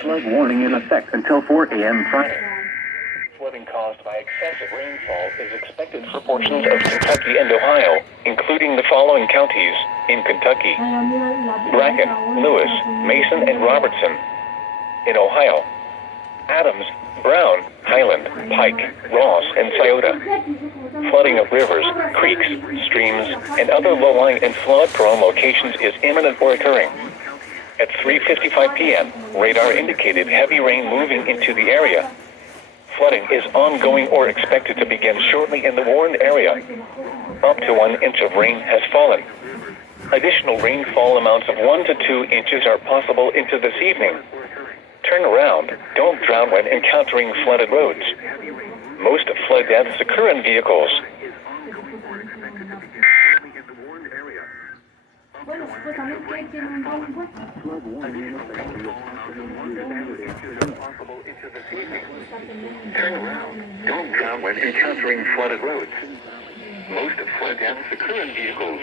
Flood warning in effect until 4 a.m. Friday. Flooding caused by excessive rainfall is expected for portions of Kentucky and Ohio, including the following counties in Kentucky: Bracken, Lewis, Mason, and Robertson. In Ohio: Adams, Brown, Highland, Pike, Ross, and Scioto. Flooding of rivers, creeks, streams, and other low-lying and flood-prone locations is imminent or occurring. At 3:55 p.m., radar indicated heavy rain moving into the area. Flooding is ongoing or expected to begin shortly in the warned area. Up to 1 inch of rain has fallen. Additional rainfall amounts of 1 to 2 inches are possible into this evening. Turn around. Don't drown when encountering flooded roads. Most flood deaths occur in vehicles. Turn around. Don't drown when encountering flooded roads. Most flood deaths occur in vehicles.